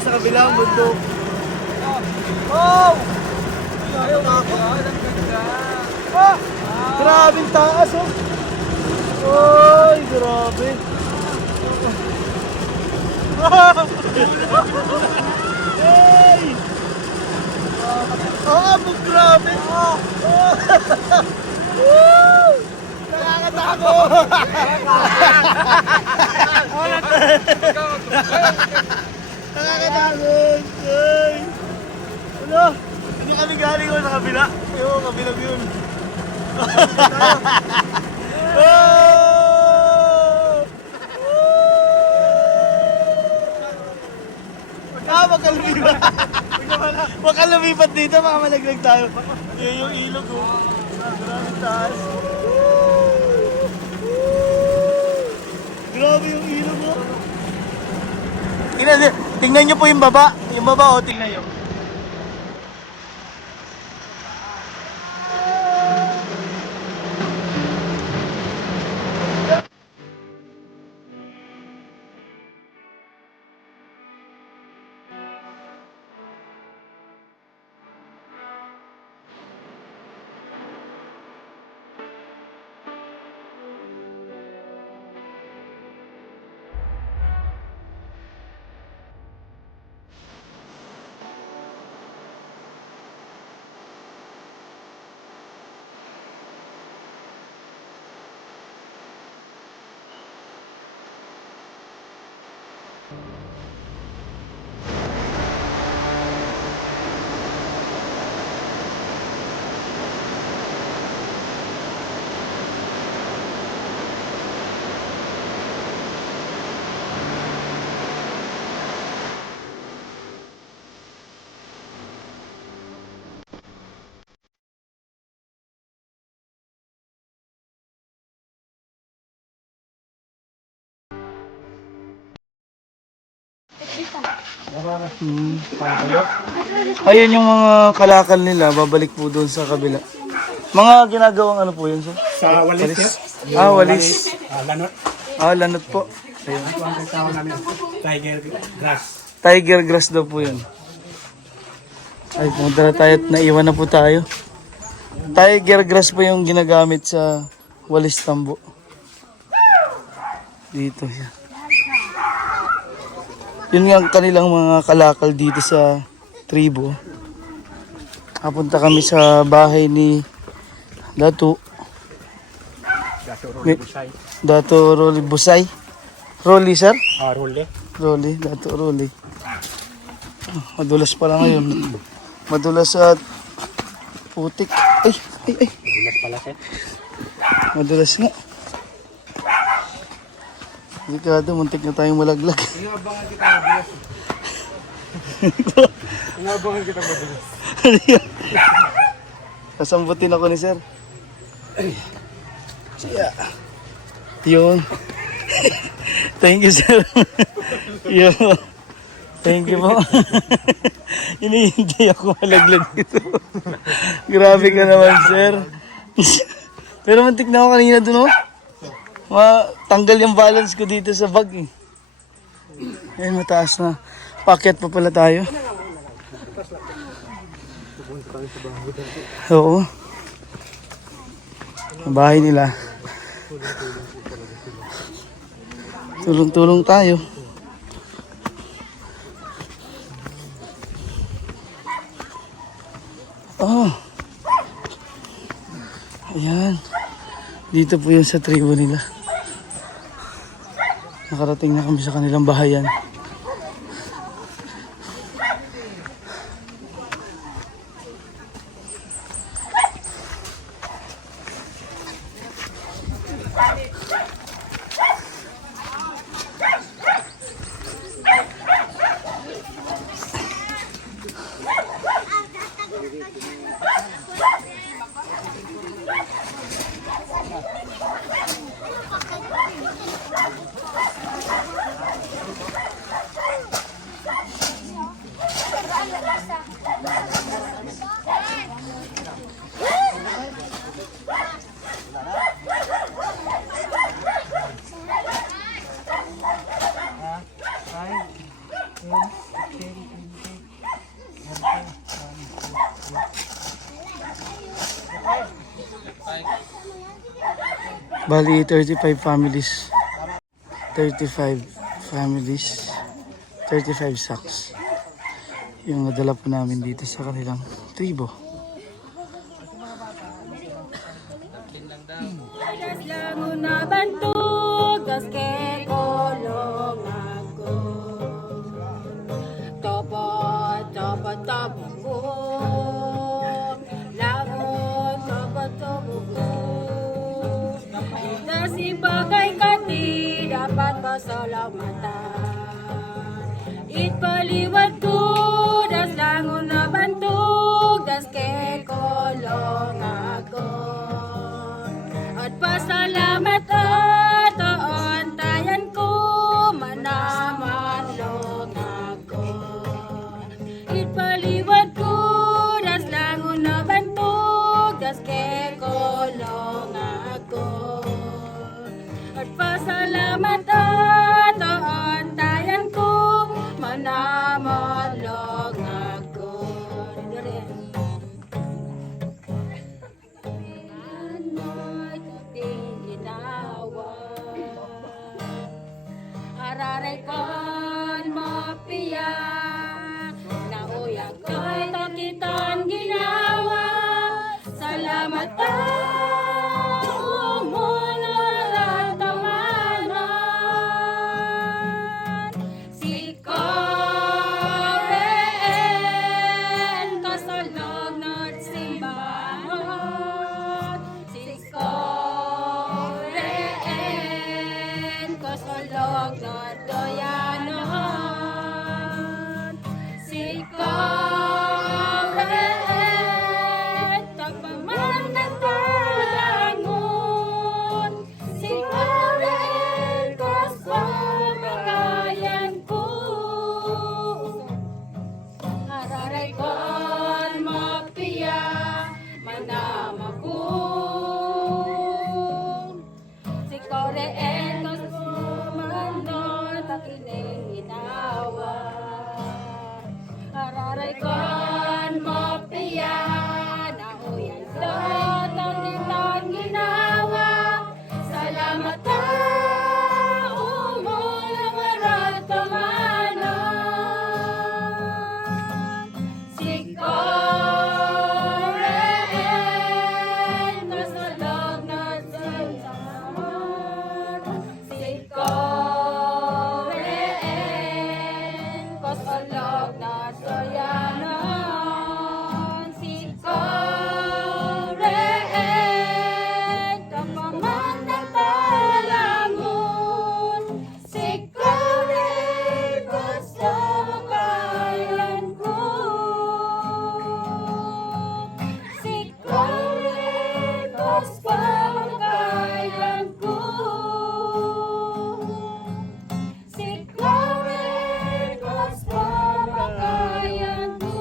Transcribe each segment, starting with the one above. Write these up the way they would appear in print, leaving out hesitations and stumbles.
tayo sa kabilang bundok. Oh! Ayaw na ako. Ah! Grabing taas oh. Oy, grabe. Hey! Grabe. Woo! Nakakatakot. Nakakatakot. Ay! Ano? Hindi kami galing ko sa kabila. Yung kabila yun. Wag ka lumipat. Wag ka lumipat dito, mga malaglag tayo. Yan yung ilog oh. Grabe taas. Grabe yung ilog oh. Tingnan nyo po yung baba. Yung baba oh, tingnan nyo. Ayun yung mga kalakal nila, babalik po doon sa kabila. Mga ginagawang ano po yun, sir? Sa walis. Walis. Lanot. Lanot po. Ayun. Ito ang tawag namin. Tiger grass. Tiger grass daw po yun. Ay, pumunta na tayo at naiwan na po tayo. Tiger grass po yung ginagamit sa walis tambo. Dito yan. Yun nga ang kanilang mga kalakal dito sa tribo. Napunta kami sa bahay ni Dato. Dato Rolly Busay. Rolly, sir? Rolly. Rolly, Dato Rolly. Madulas pala ngayon. Madulas at putik. Ay. Madulas pala siya. Madulas nga. Delikado, muntik na tayong malaglag. Inabangan kita madulas. Inabangan kita madulas. Kasambutin ako ni sir. Siya. Yun. Thank you, sir. Yun. Thank you po. Hinihintay ako malaglag dito. Grabe ka naman, sir. Pero muntik na ako kanina dun, oh. Tanggal yung balance ko dito sa bag, eh. Ayun, mataas na. Paket pa pala tayo. Oo. Ang bahay nila. Tulong-tulong tayo. Oh. Ayan. Dito po yun sa tribo nila. Nakarating na kami sa kanilang bahayan. Bali, 35 families. 35 families. 35 sacks. Yung nadala po namin dito sa kanilang tribo. Una bantog, das que kolong ako. Topo, topo, topo ko. Langon, topo, topo ko. Dasi bagay kati, dapat pasalamatan. Itpaliwat ko, das langon na bantog, das que kolong ako. At pasalamat at taon ko manamalong ako. Itpaliwat ko das langon na bantog das ke kolong ako. At pasalamat at taon ko manamalong ako. Araray kon mapiyak na uyak ko'y takitan ginawa. Salamat umunod at tamanan. Si Koren kasalog na't simbahan. Si Koren kasalog na't doyanon. Si Koren tagpaman ng talangon. Si Koren kasabakayan ko. Araray kon mapiya manama ko. Si Koren kasumando takining inawa. Araray kon mapiya na uyan sa takitan ginawa. Salamat umunawar tamanan. Si Koren kasalog na sinsaman. Si Koren kasalog na soyanon. Si Koren kamaman ng talangon. Si Koren kasabakayan ko. Si Koren kasabakayan ko. Si Koren kasabakayan ko.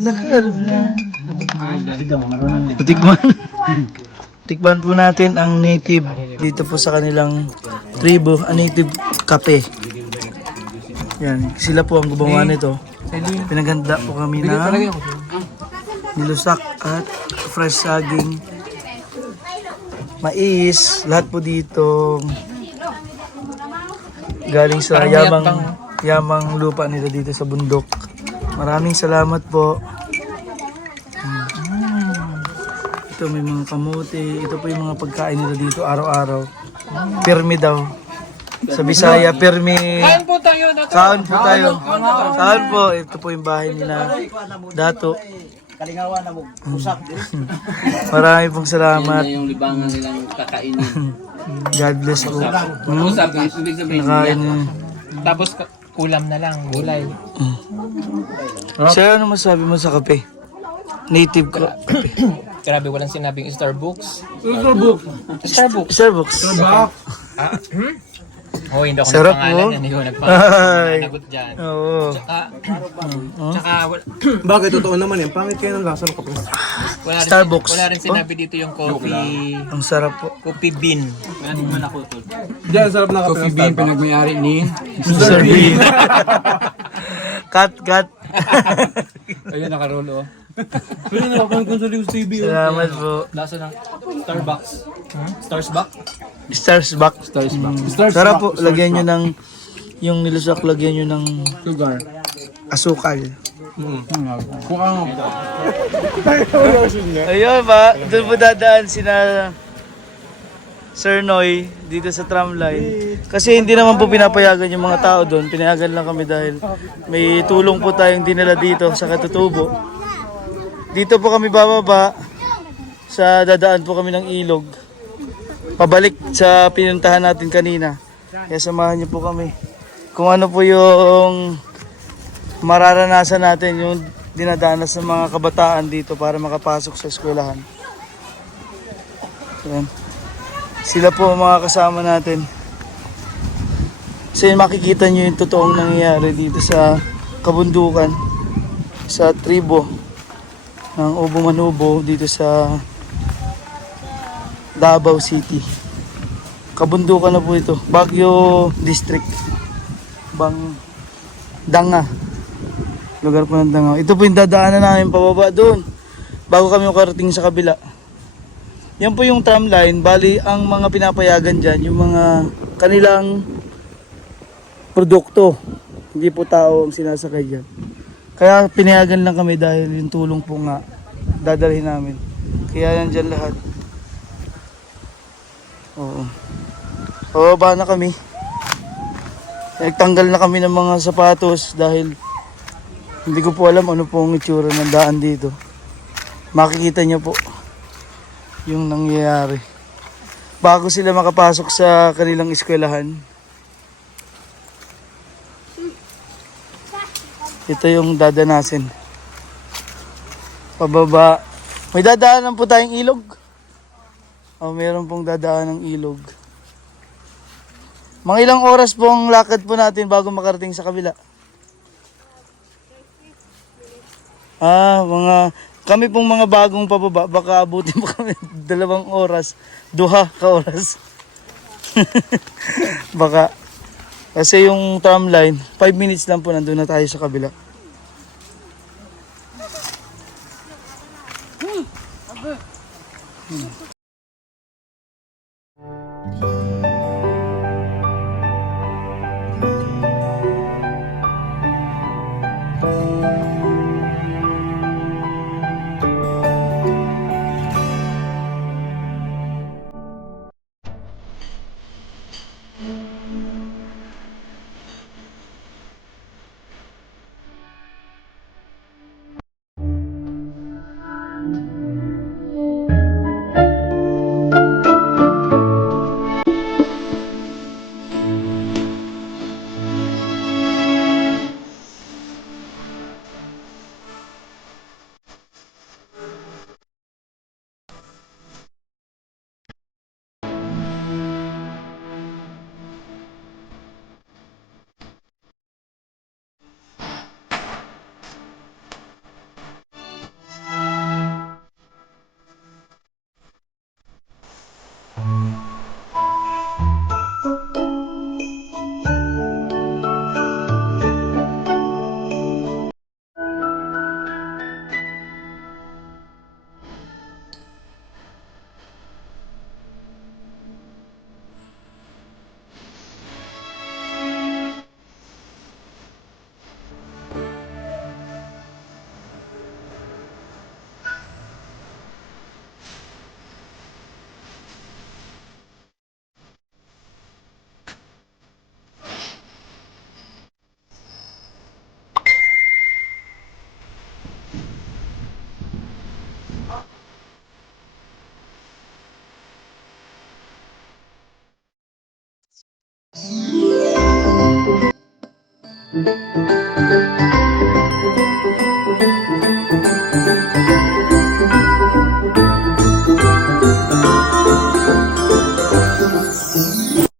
Lakad na. Tikman. Tikman po natin ang native dito po sa kanilang tribo, ang native kape. Yan, sila po ang gumawa nito. Pinaganda po kami na nilusak at fresh saging, mais, lahat po dito galing sa yamang lupa nila dito sa bundok. Maraming salamat po. Ito may mga kamote, ito po yung mga pagkain nila dito araw-araw. Pirmi daw. Sa Bisaya, pirmi. Kain po tayo. Kain po tayo. Kain po. Ito po yung bahay nila. Dato. Kalingawan na mo. Usap. Marami pong salamat. Yung libangan nilang kakainin. God bless po. Usap, ibig sabihin Nakain. Tapos kulam na lang, gulay. Sir, ano masabi mo sa kape? Native kape. Grabe, walang sinabing Starbucks. Starbucks. Oh, hindi ako Sarap nagpangalan mo. yan. Hindi ako nagpangalan. Nagot dyan. Oo. Tsaka Bakit? Totoo naman yan. Pangit kayo ng lasa ng kape. wala rin, Starbucks. Wala rin sinabi dito yung coffee, Ang sarap po. coffee bean. Diyan, sarap ng kape ng Starbucks. pinagmayari ni... Mr. Bean. Cut. Ayun, nakarolo. Pero nakapanood ko sa News TV. Salamat po. Lasa ng Starbucks. Starsbucks? Starsbucks. Sarap po. Lagyan nyo ng, yung nilusak, lagyan nyo ng Sugar. asukal. Kung ang... Ayun ba, doon po dadaan sina Sir Noy dito sa tramline. Kasi hindi naman po pinapayagan yung mga tao doon. Pinayagan lang kami dahil may tulong po tayong dinala dito sa Katutubo. Dito po kami bababa sa dadaan po kami ng ilog. Pabalik sa pinuntahan natin kanina. Kaya samahan niyo po kami. Kung ano po yung mararanasan natin, yung dinadanas ng mga kabataan dito para makapasok sa eskwelahan. Yan. Sila po ang mga kasama natin. Kasi makikita nyo yung totoong nangyayari dito sa kabundukan, sa tribo ng Ubo Manubo dito sa Davao City. Kabundukan na po ito. Baguio District. Danga. Lugar po ng Danga. Ito po yung dadaanan namin pababa doon bago kami makarating sa kabila. Yan po yung tramline. Bali, ang mga pinapayagan dyan, yung mga kanilang produkto. Hindi po tao ang sinasakay dyan. Kaya pinayagan lang kami dahil yung tulong po nga dadalhin namin. Kaya yan dyan lahat. Oo. Pababa na kami. Nagtanggal na kami ng mga sapatos dahil hindi ko po alam ano po ang itsura ng daan dito. Makikita nyo po yung nangyayari. Bago sila makapasok sa kanilang eskwelahan. Ito yung dadanasin. Pababa. May dadaanan po tayong ilog. Meron pong dadaan ng ilog. Mga ilang oras po ang lakad po natin bago makarating sa kabila. Kami pong mga bagong pababa, baka abutin po kami 2 oras, 2 ka oras. Baka. Kasi yung tramline, 5 minutes lang po nandun na tayo sa kabila. Thank